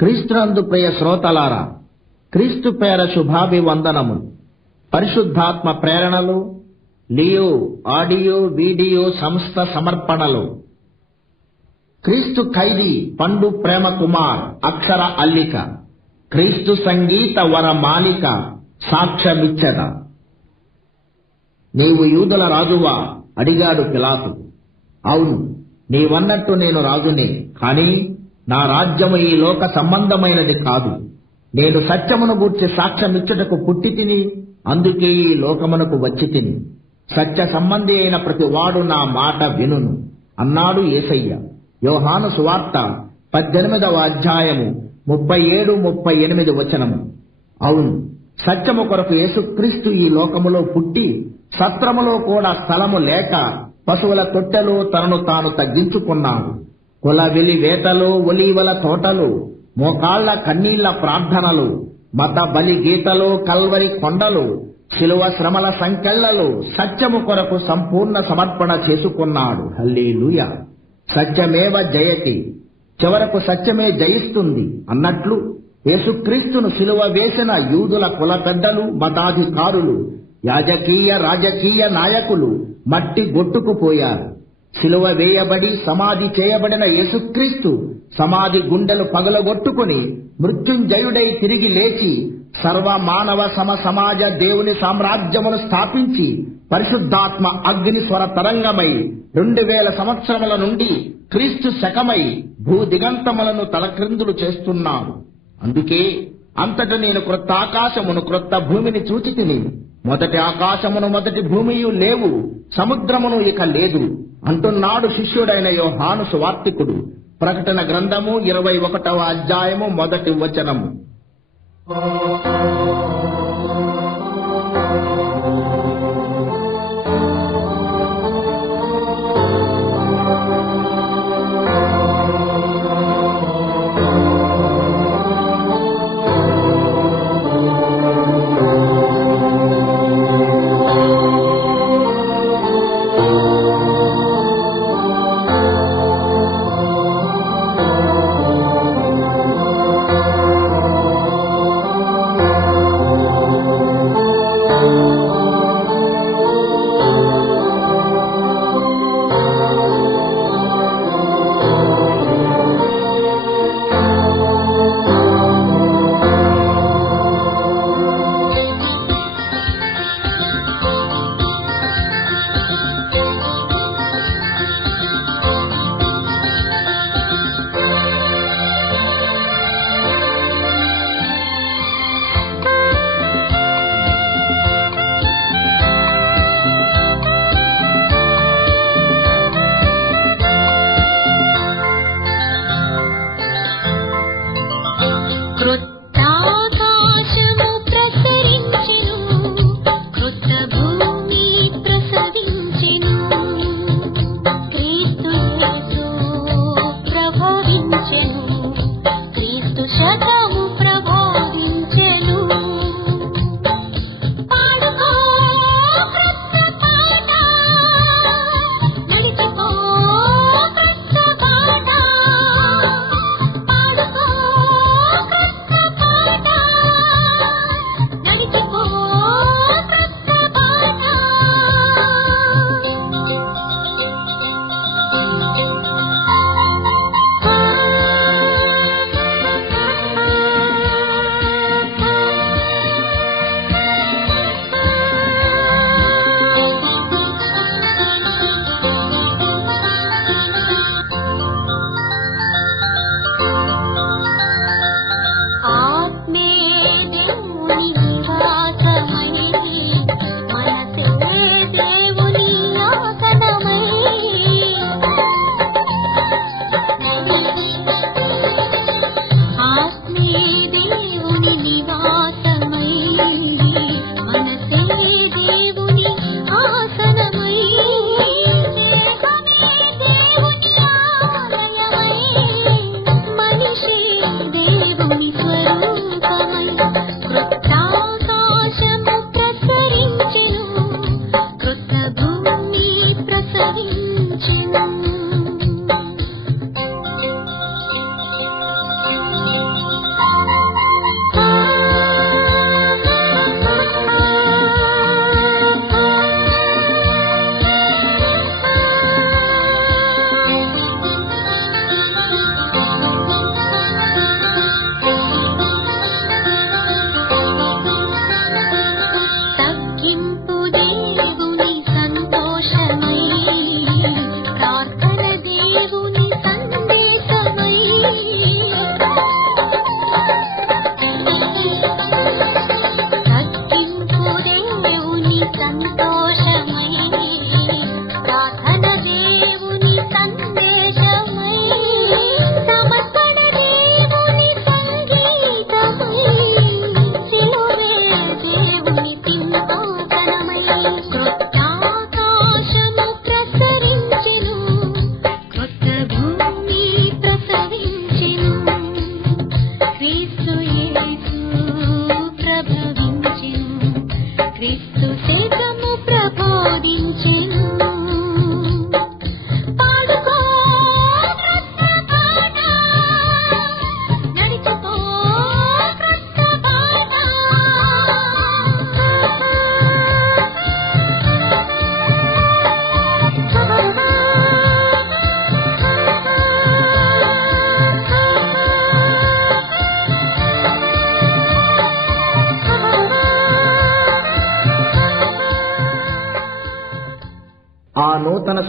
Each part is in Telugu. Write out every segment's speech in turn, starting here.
క్రీస్తునందు ప్రియ శ్రోతలారా, క్రీస్తు పేర శుభాభివందనములు. పరిశుద్ధాత్మ ప్రేరణలు, లియో ఆడియో వీడియో సంస్థ సమర్పణలు. క్రీస్తు ఖైదీ పండు ప్రేమ కుమార్ అక్షర అల్లిక, క్రీస్తు సంగీత వర మాలిక సాక్ష్యమిచ్చట. నీవు యూదుల రాజువా? అడిగాడు పిలాతు. అవును, నీవన్నట్టు నేను రాజునే, కాని నా రాజ్యము ఈ లోక సంబంధమైనది కాదు. నేను సత్యమును గూర్చి సాక్ష్యమిచ్చుటకు పుట్టి తిని, అందుకే ఈ లోకమునకు వచ్చి తిని. సత్య సంబంధి అయిన ప్రతి వాడు నా మాట వినును అన్నాడు యేసయ్య. యోహాను సువార్త 18వ అధ్యాయము 37-38 వచనము. అవును, సత్యము కొరకు యేసుక్రీస్తు ఈ లోకములో పుట్టి, సత్రములో కూడా స్థలము లేక పశువుల తొట్టెలో తనను తాను తగ్గించుకున్నాడు. కులవెలి వేటలు, ఒలీవల తోటలు, మోకాళ్ల కన్నీళ్ల ప్రార్థనలు, మత బలి గీతలు, కల్వరి కొండలు, శిలువ శ్రమల సంకెళ్లలు, సత్యము కొరకు సంపూర్ణ సమర్పణ చేసుకున్నాడు. హల్లెలూయా. సత్యమేవ జయతి, చివరకు సత్యమే జయిస్తుంది అన్నట్లు యేసుక్రీస్తును శిలువ వేసిన యూదుల కుల పెద్దలు, మతాధికారులు, యాజకీయ రాజకీయ నాయకులు మట్టి గొట్టుకుపోయారు. శిలువ వేయబడి సమాధి చేయబడిన యేసుక్రీస్తు సమాధి గుండెలు పగలగొట్టుకుని మృత్యుంజయుడై తిరిగి లేచి సర్వ మానవ సమాజ దేవుని సామ్రాజ్యమును స్థాపించి పరిశుద్ధాత్మ అగ్ని స్వర తరంగమై 2000 సంవత్సరముల నుండి క్రీస్తు శకమై భూదిగంతములను తలక్రిందులు చేస్తున్నాడు. అందుకే అంతట నేను క్రొత్త ఆకాశమును క్రొత్త భూమిని చూచి తిని, మొదటి ఆకాశమును మొదటి భూమియు లేవు, సముద్రమును ఇక లేదు అంటున్నాడు శిష్యుడైన యోహాను సువార్తికుడు. ప్రకటన గ్రంథము 21వ అధ్యాయము 1వ వచనము.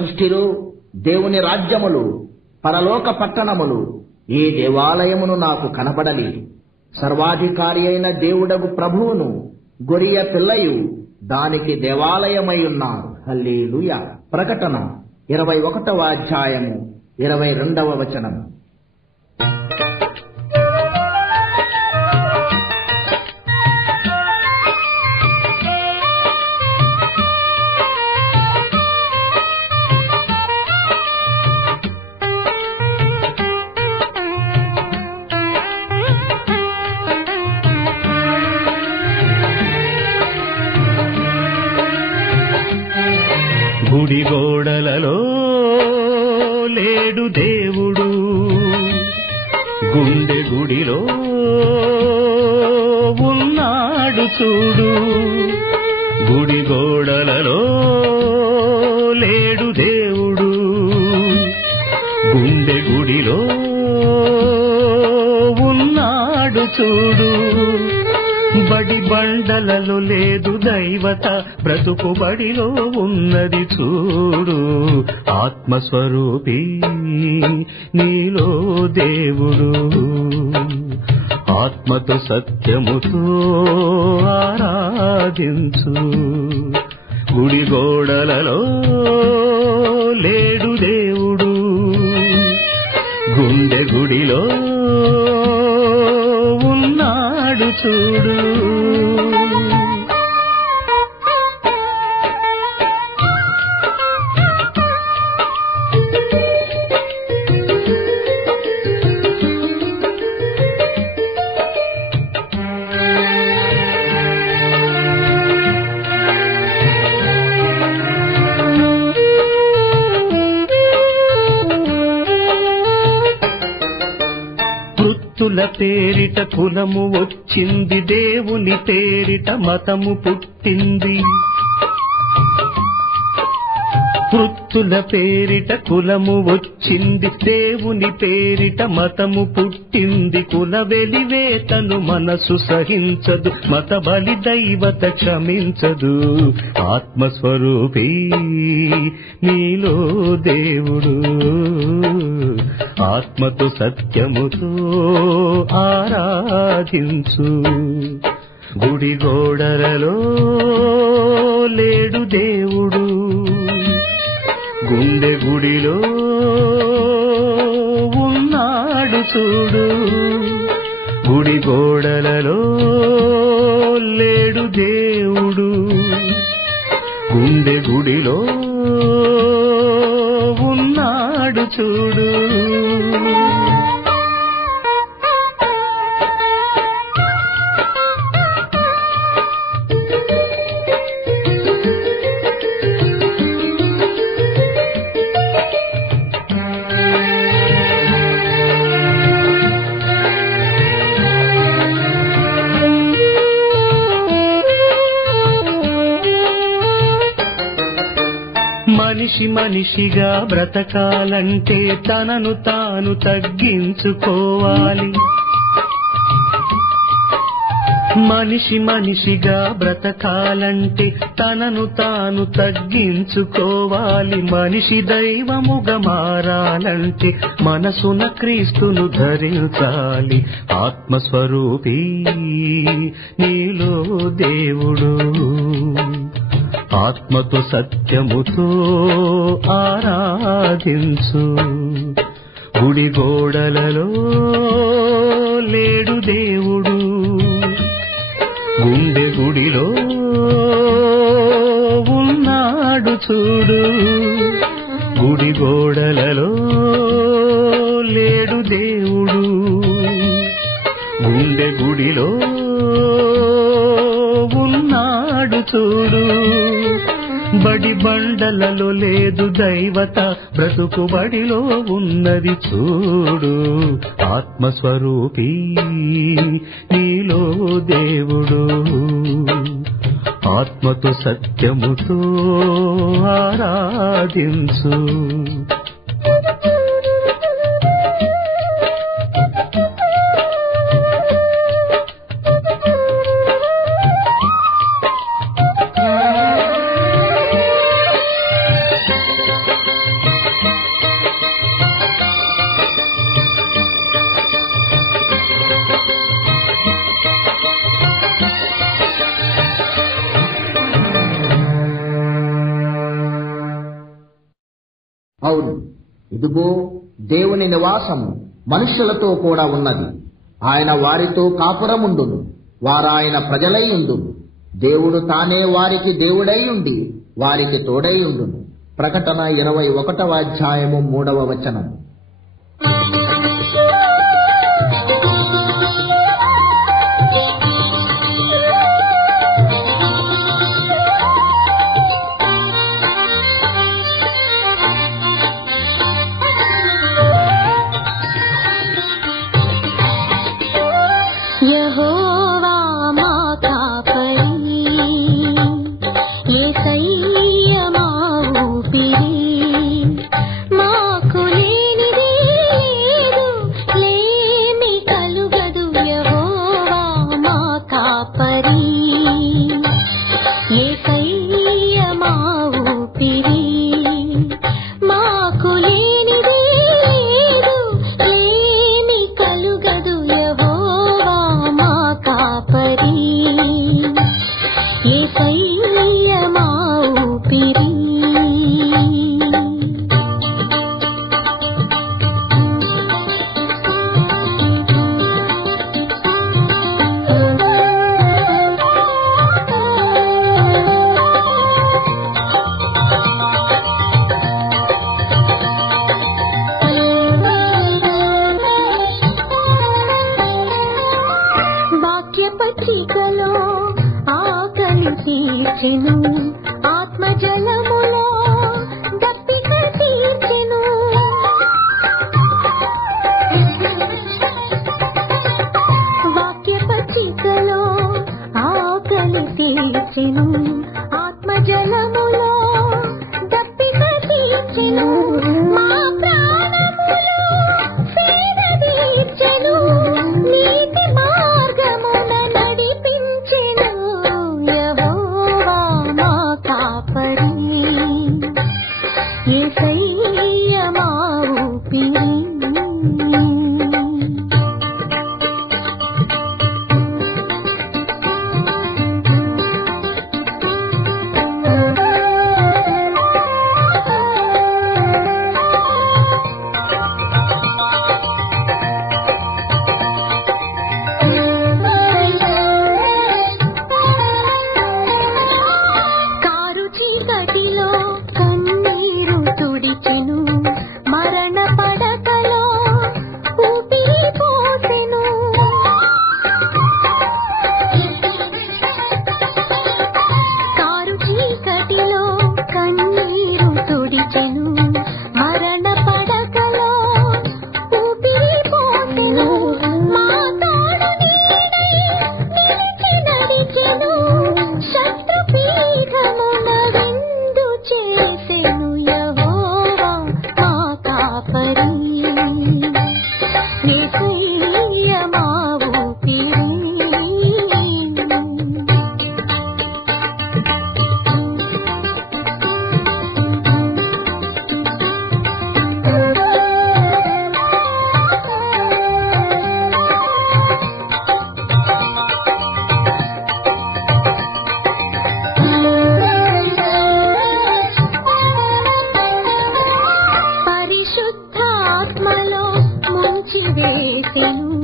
సృష్టిలు, దేవుని రాజ్యములు, పరలోక పట్టణములు ఏ దేవాలయమును నాకు కనబడలేదు. సర్వాధికారి అయిన దేవుడగు ప్రభువును గొరియ పిల్లయు దానికి దేవాలయమై ఉన్నారు. హల్లెలూయా. ప్రకటన 21వ అధ్యాయము 22వ వచనం. గుడి గోడలలో లేడు దేవుడు, గుండె గుడిలో ఉన్నాడు చూడు. గుడి గోడలలో లేడు దేవుడు, గుండె గుడిలో ఉన్నాడు చూడు. బడి బండలలో లేదు దైవత, బ్రతుకు బడిలో ఉన్నది చూడు. ఆత్మస్వరూపి నీలో దేవుడు, ఆత్మతో సత్యముతో ఆరాధించు. గుడి గోడలలో లేడు దేవుడు, గుండె గుడిలో ఉన్నాడు చూడు. వృత్తుల పేరిట కులము వచ్చింది, దేవుని పేరిట మతము పుట్టింది. వృత్తుల పేరిట కులము వచ్చింది, దేవుని పేరిట మతము పుట్టింది. కుల వెలివేతను మనసు సహించదు, మత బలి దైవత క్షమించదు. ఆత్మస్వరూపి నీలో దేవుడు, ఆత్మతో సత్యముతో ఆరాధించు. గుడి గోడలలో లేడు దేవుడు, గుండె గుడిలో ఉన్నాడు చూడు. గుడి గోడలలో లేడు దేవుడు, గుండె గుడిలో ఉన్నాడు చూడు. మనిషి మనిషిగా బ్రతకాలంటే తనను తాను తగ్గించుకోవాలి. మనిషి మనిషిగా బ్రతకాలంటే తనను తాను తగ్గించుకోవాలి. మనిషి దైవముగా మారాలంటే మనసున క్రీస్తును ధరించాలి. ఆత్మస్వరూపి నీలో దేవుడు, ఆత్మతో సత్యముతో ఆరాధించు. గుడి గోడలలో లేడు దేవుడు, గుండె గుడిలో ఉన్నాడు చూడు. గుడి గోడలలో లేడు దేవుడు, గుండె గుడిలో ఉన్నాడు చూడు. బడి బండలలో లేదు దైవత, బ్రతుకు బడిలో ఉన్నది చూడు. ఆత్మస్వరూపి నీలో దేవుడు, ఆత్మతో సత్యముతో ఆరాధించు. ఇదిగో దేవుని నివాసము మనుష్యులతో కూడా ఉన్నది. ఆయన వారితో కాపురముండును, వారాయన ప్రజలై ఉండును. దేవుడు తానే వారికి దేవుడై ఉండి వారికి తోడై ఉండును. ప్రకటన 21వ అధ్యాయము 3వ వచనం. ఆత్మజలములో దప్పిక తీర్చెను. వాక్య పచ్చికలో ఆకలి తీర్చెను, ఆత్మజలములో దప్పిక తీర్చెను. మా ప్రాణములో సేద తీర్చెను, నీతి మార్గమున నడిపించెను. యెహోవా మా కాపరి, యేసయ్య మా ఊపిరి. కారు చీకటిలో కన్నీరు తుడిచెను, మరణ పడకలో ఊపిరి పోసెను. కారు చీకటిలో కన్నీరు తుడిచెను, మరణ పడకలో ఊపిరి పోసెను. మా తోడు నిలిచి నడిచెను, శత్రు పీఠమున విందు చేసెను. యెహోవా మా కాపరి, యేసయ్య మా ఊపిరి. పరిశుద్ధాత్మలో ముంచి వేసెను,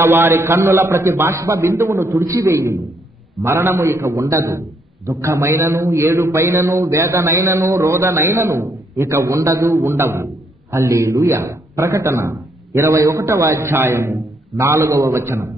ఆయన వారి కన్నుల ప్రతి బాష్ప బిందువును తుడిచివేయును. మరణము ఇక ఉండదు. దుఃఖమైనను, ఏడుపైనను, వేదనైనను, రోదనైనను ఇక ఉండవు. హల్లెలూయా. ప్రకటన 21వ అధ్యాయము 4వ వచనం.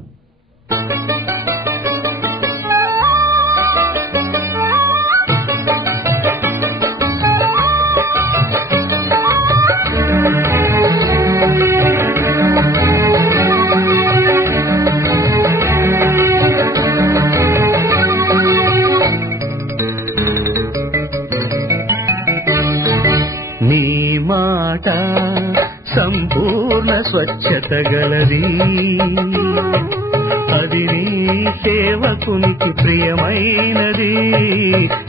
నీ మాట సంపూర్ణ స్వచ్ఛత గలది, అది నీ సేవకునికి ప్రియమైనది.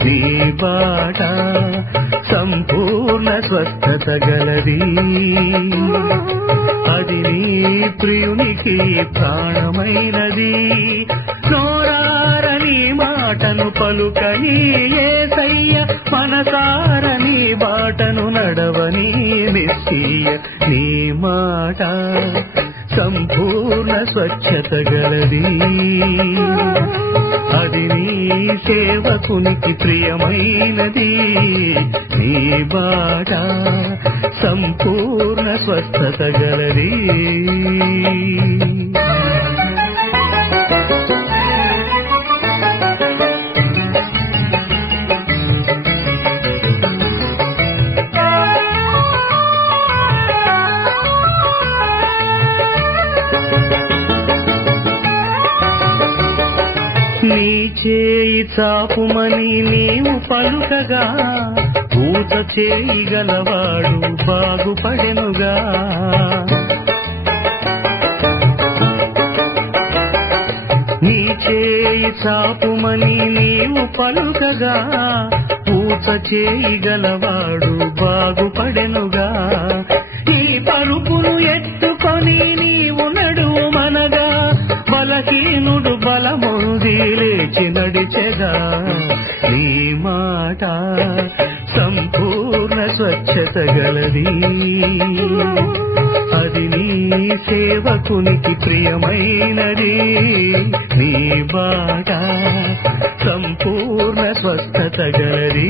నీ మాట సంపూర్ణ స్వచ్ఛత గలది, అది నీ ప్రియునికి ప్రాణమైనది. నోరార నీ మాటను పలుకని యేసయ్య, మనసార నీ బాటను నడవని మెస్సియ. నీ మాట సంపూర్ణ స్వచ్ఛత గలది, అది నీ సేవకునికి ప్రియమైనది. నీ మాట సంపూర్ణ స్వచ్ఛత గలది. నీ చేయి చాపుమని నీవు పలుకగా, పూత చేయగలవాడు బాగుపడెనుగా. నీ చేయి చాపుమని నీవు పలుకగా, పూత చేయగలవాడు బాగుపడెనుగా. ఈ పలుపును ఎత్తుకొని నీవు నడుమనగా, బలహీనుడు బలమొంది లేచి నడిచెదా. నీ మాట సంపూర్ణ స్వచ్ఛత గలది, అది నీ సేవకునికి ప్రియమైనది. నీ మాట సంపూర్ణ స్వచ్ఛత గలది.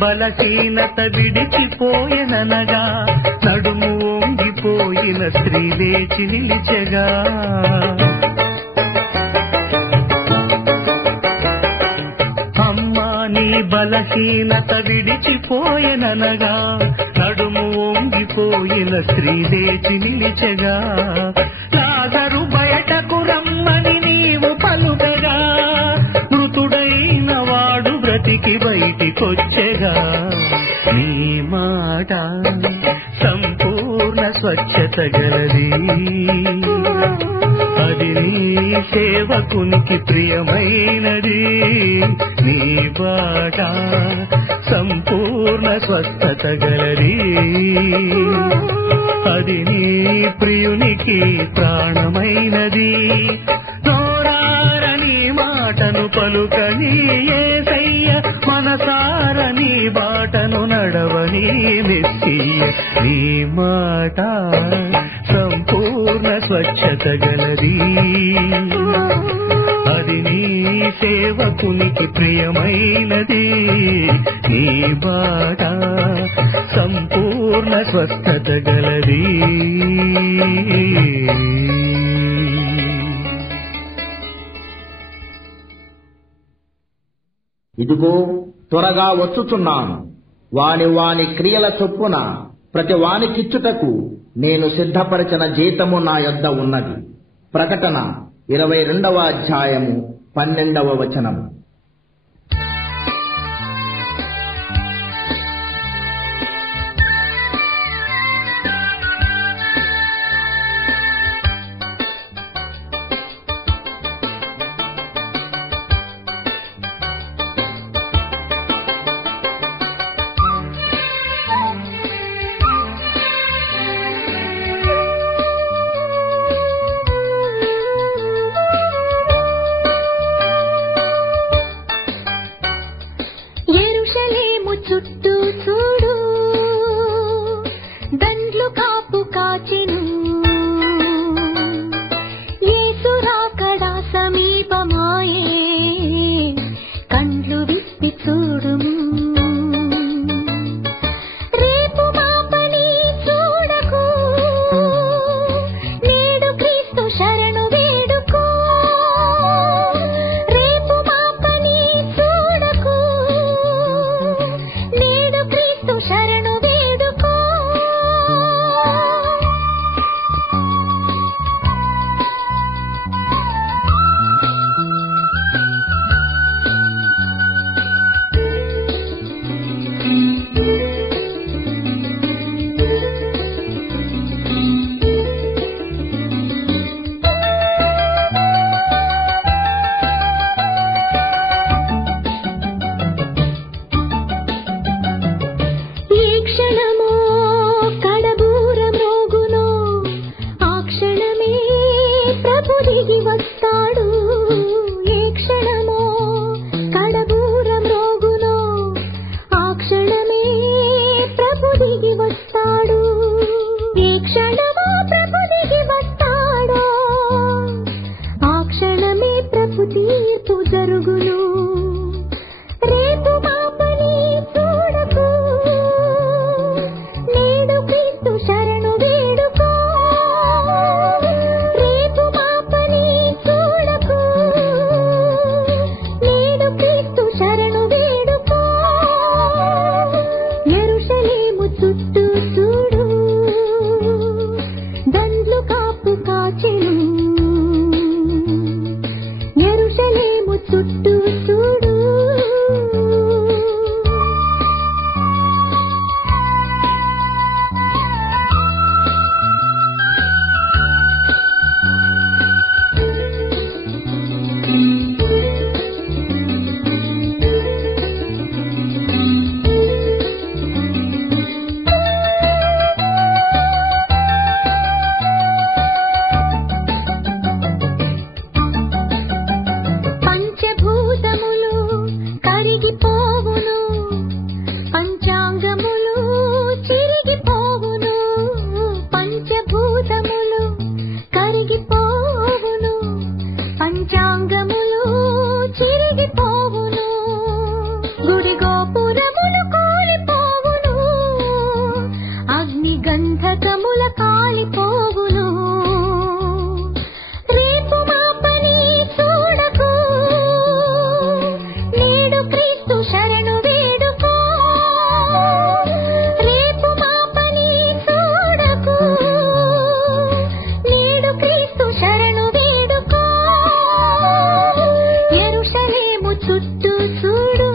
బలహీనత విడిచిపోయెననగా, నడుము వంగిపోయిన స్త్రీ లేచి నిలిచెగా. అమ్మా నీ బలహీనత విడిచిపోయెననగా, నడుము వంగిపోయిన స్త్రీ లేచి నిలిచెగా. లాజరు బయటకు రమ్మని నీవు పలుకగా, మృతుడైన వాడు బ్రతికి బయటికొచ్చెగా. నీ మాట సంపూర్ణ స్వచ్ఛత గలది, అది నీ సేవకునికి ప్రియమైనది. నీ మాట సంపూర్ణ స్వచ్ఛత గలది, అది నీ ప్రియునికి ప్రాణమైనది. నోరార నీ మాటను పలుకని యేసయ్య, మనసార నీ బాటను నడవని మెస్సియ. నీ మాట సంపూర్ణ స్వచ్ఛత గలది, అది నీ సేవకునికి ప్రియమైనది. నీ మాట సంపూర్ణ స్వచ్ఛత గలది. ఇదిగో త్వరగా వచ్చుచున్నాను. వాని క్రియల చొప్పున ప్రతి వానికిచ్చుటకు నేను సిద్ధపరిచిన జీతము నా యొద్ద ఉన్నది. ప్రకటన 22వ అధ్యాయము 12వ వచనము. పంచాంగములు చిరిగిపోవును, గుడి గోపురములు కూలిపోవును, అగ్ని గంధకముల కాలిపోవును. రేపు మా పని చూడకు, నేడు క్రీస్తు శరణు వేడుకో. రేపు మా పని చూడకు, నేడు క్రీస్తు శరణు వేడుకో. యెరూషలేము చుట్టూ చూడు,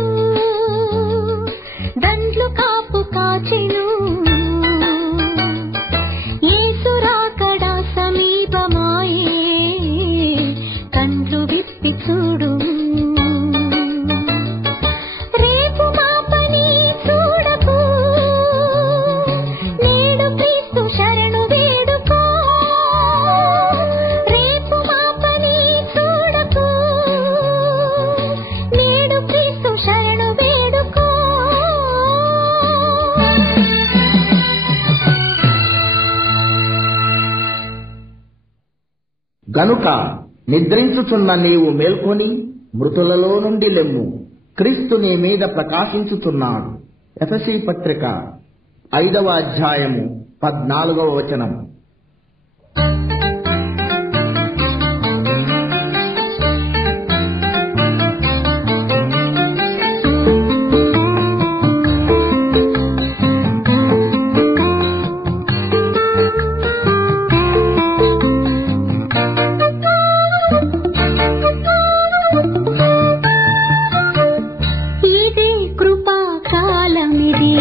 దండ్లు కాపు కాచెను. యేసు రాకడ సమీపమాయే, కండ్లు విప్పి చూడు. రేపు మా పని చూడకు, నేడు క్రీస్తు శరణు వేడుకో. రేపు మా పని చూడకు, నేడు క్రీస్తు శరణు వేడుకో. గనుక నిద్రించుచున్న నీవు మేల్కొని మృతులలో నుండి లెమ్ము, క్రీస్తు నీ మీద ప్రకాశించుచున్నాడు. ఎఫెసీ పత్రిక 5వ అధ్యాయము 14వ వచనం. ఇదే కృపా కాలమిది,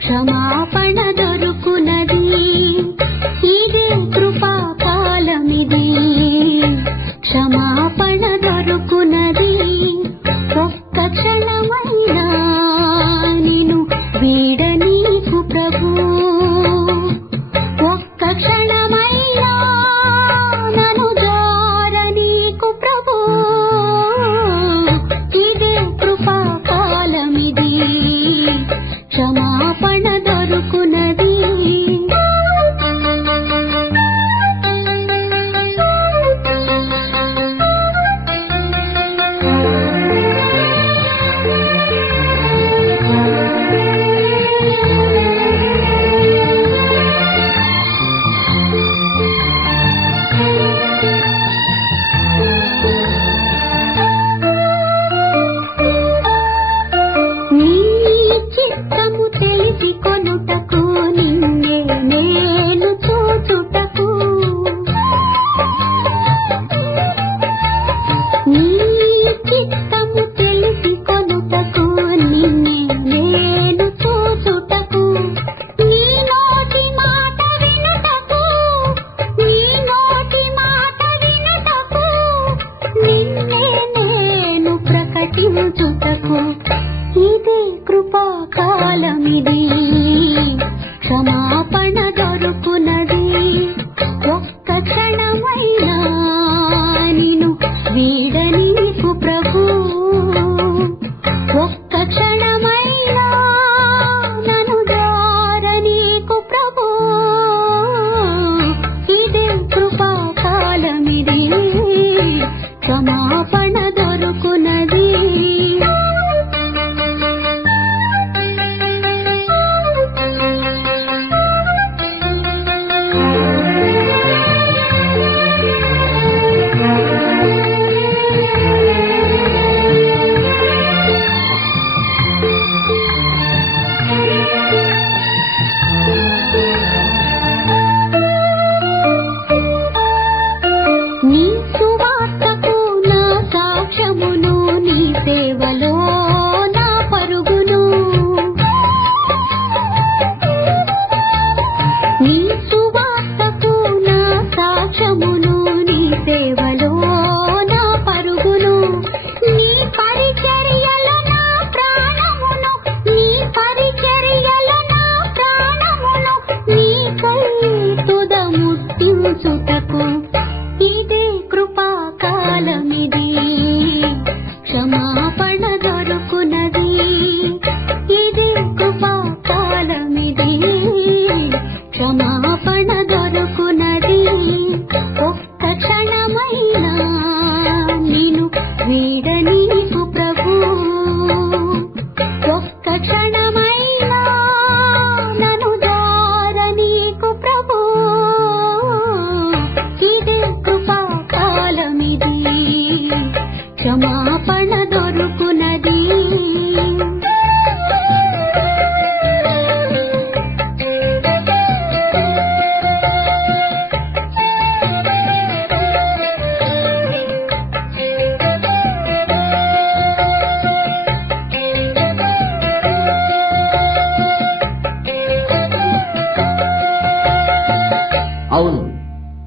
క్షమాపణ దొరుకునది.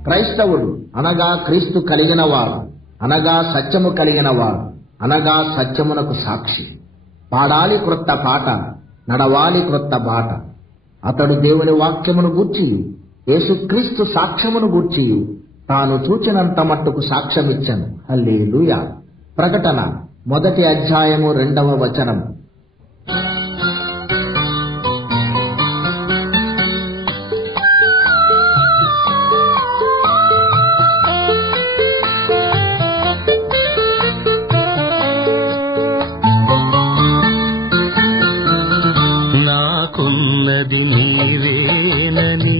క్రైస్తవుడు అనగా క్రీస్తు కలిగినవాడు, అనగా సత్యము కలిగినవాడు, అనగా సత్యమునకు సాక్షి. పాడాలి క్రొత్త పాట, నడవాలి క్రొత్త బాట. అతడు దేవుని వాక్యమును గూర్చి, యేసుక్రీస్తు సాక్ష్యమును గూర్చి తాను చూచినంత మట్టుకు సాక్ష్యమిచ్చను. హల్లెలూయా. ప్రకటన 1వ అధ్యాయము 2వ వచనం. నాకున్నది నీవేనని,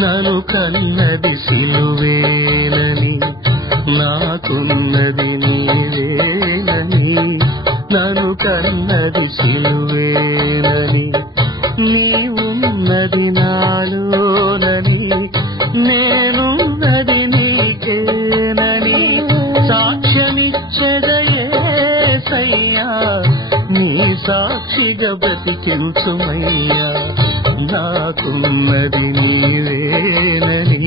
నన్ను కన్నది సిలువేనని. నాకున్నది నీవేనని, నన్ను కన్నది సిలువేనని. నీవున్నది నాలోనని, నేనున్నది నీకేనని. సాక్ష్యమిచ్చదయేసయ్యా, నీ సాక్షిగా బ్రతికించుమయ్యా. నాకున్నది నీవేనని,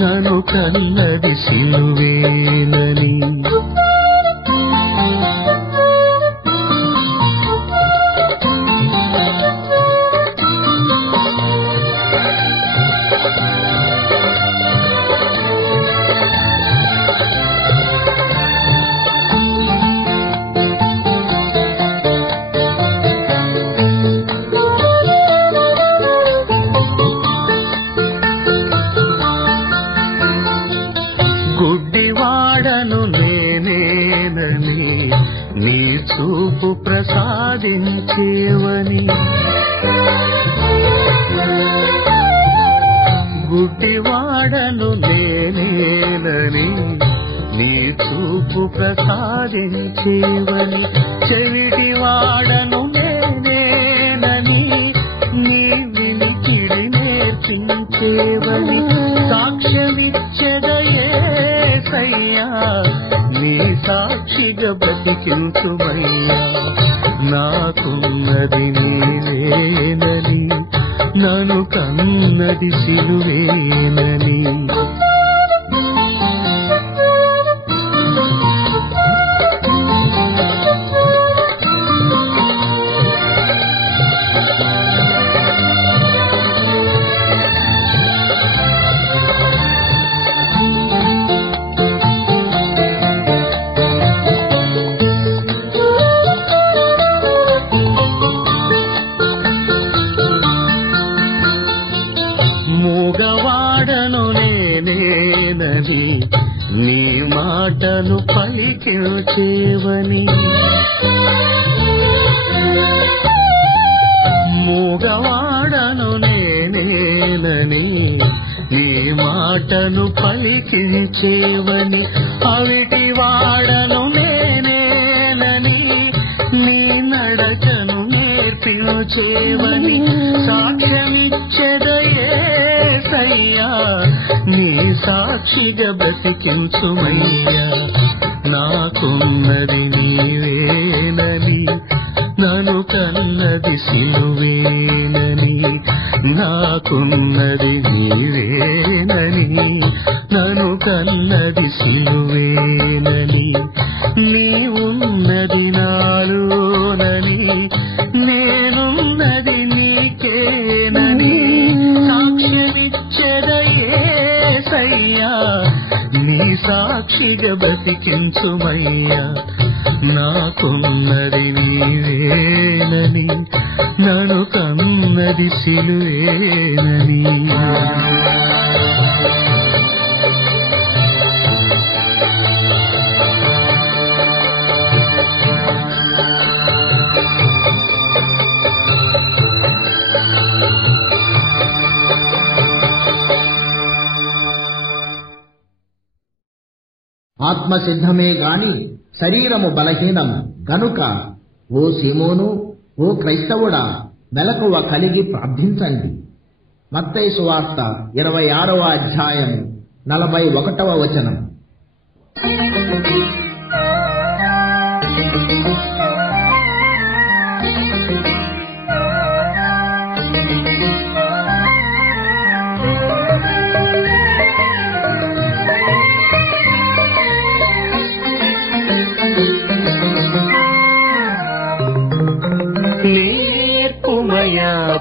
నన్ను కన్నది సిలువేనని. గుడ్డివాడను నేనేనని, నీ చూపు ప్రసాదించేవని. గుడ్డివాడను నేనేనని, నీ చూపు ప్రసాదించేవని. చెవిటివాడను నేనేనని, నీ వినికిడి నేర్పించేవని. సాక్ష్యమిచ్చదయేసయ్యా, నీ సాక్షిగా బ్రతికించుమయ్యా. నాకున్నది నీవేనని, నన్ను కన్నది సిలువేనని. మూగవాడను నేనేనని, నీ మాటను పలికించేవని. మూగవాడను నేనేనని, నీ మాటను పలికించేవని. అవిటివాడను నేనేనని, నీ నడకను నేర్పించేవని. సాక్ష్యమిచ్చదయేసయ్యా, నీ సాక్షిగా బ్రతికించుమయ్యా. నాకున్నది నీవేనని, నన్ను కన్నది సిలువేనని. నాకున్నది నీవేనని, నన్ను కన్నది సిలువేనని. నీవున్నది నాలోనని, నేనున్నది నీకేనని. సాక్ష్యమిచ్చదయేసయ్యా, నీ సాక్షిగా బ్రతికించుమయ్యా. నాకున్నది నీవేనని, నన్ను కన్నది సిలువేనని. ఆత్మ సిద్ధమే గాని శరీరము బలహీనము గనుక ఓ సీమోను, ఓ క్రైస్తవుడా, మెలకువ కలిగి ప్రార్థించండి. మత్తయి సువార్త 26వ అధ్యాయము 41వ వచనం.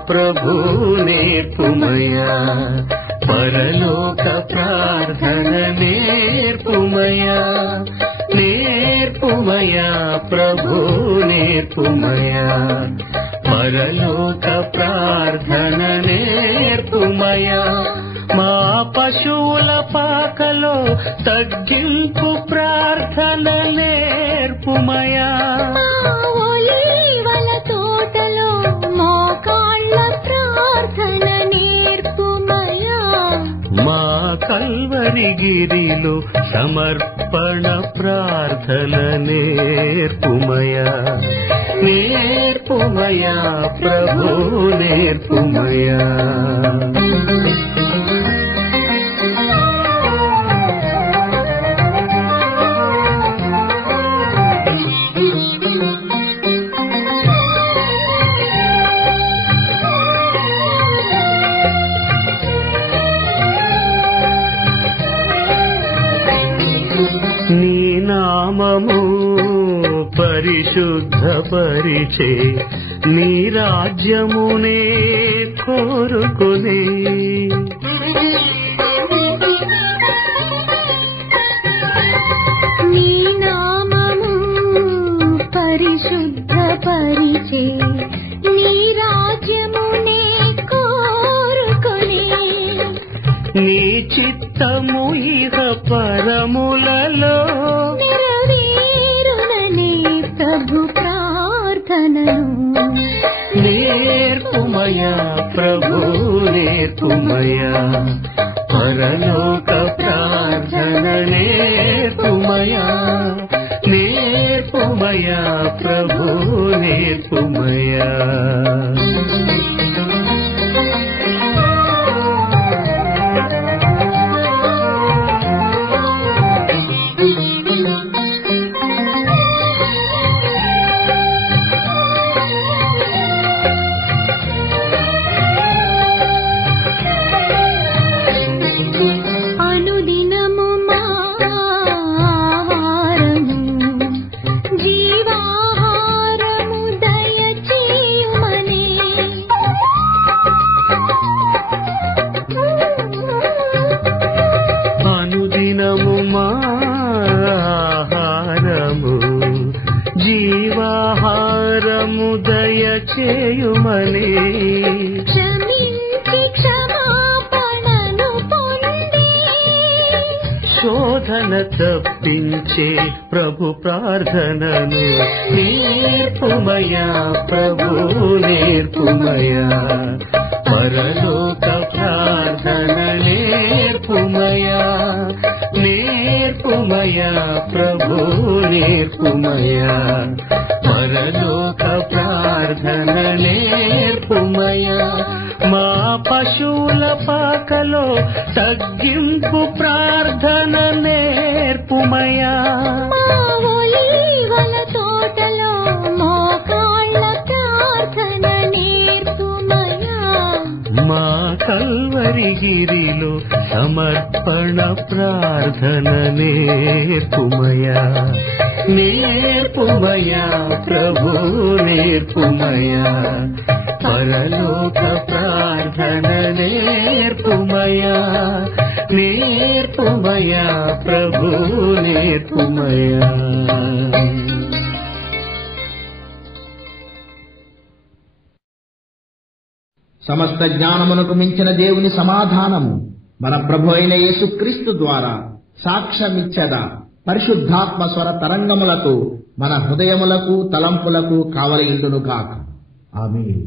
ప్రభు నేర్పుమయా పరలోక ప్రార్థన నేర్పుమయా నేర్పుమయా ప్రభు నేర్పుమయా పరలోక ప్రార్థన నేర్పుమయా మా పశువుల పాకలో తగ్గింపు ప్రార్థన నేర్పుమయా ఒలీవల తోటలో మోకాళ్ళ ప్రార్థన నేర్పుమయా మా కల్వరిగిరిలో సమర్పణ ప్రార్థన నేర్పుమయా నేర్పుమయా ప్రభు నేర్పుమయా నీ నామము పరిశుద్ధపరిచే నీ రాజ్యమునే కోరుకునే నీ నామము పరిశుద్ధపరిచే నీ రాజ్యమునే కోరుకొనే నీ చిత్తము ఇహ పరములలో నెరవేరుననే ప్రభు ప్రార్థనను నేర్పుమయా ప్రభు నేర్పుమయా పరలోక ప్రార్థన నేర్పుమయా నేర్పుమయా ప్రభు నేర్పుమయా అనుదినము మా ఆహారము జీవాహారము దయచేయుమనే అనుదినము మా ఆహారము జీవాహారము దయచేయుమనే క్షమించి క్షమాపణను పొంది శోధన తప్పించే ప్రభు ప్రార్థనను నేర్పుమయా ప్రభు నేర్పుమయా పరలోక ప్రార్థన నేర్పుమయా నేర్పుమయా ప్రభు నేర్పుమయా పరలోక ప్రార్థన నేర్పుమయా మా పశువుల పాకలో తగ్గింపు ప్రార్థన నేర్పుమయా మా ఒలీవల తోటలో మోకాళ్ళ ప్రార్థన నేర్పుమయా మా కల్వరిగిరిలో సమర్పణ ప్రార్థన నేర్పుమయా నేర్పుమయా ప్రభు నేర్పుమయా పరలోక ప్రార్థన నేర్పుమయా నేర్పుమయా ప్రభు నేర్పుమయా సమస్త జ్ఞానమునకు మించిన దేవుని సమాధానము మన ప్రభు అయిన యేసుక్రీస్తు ద్వారా సాక్ష్యమిచ్చద పరిశుద్ధాత్మ స్వర తరంగములతో మన హృదయములకు తలంపులకు కావలియుండును గాక ఆమేన్.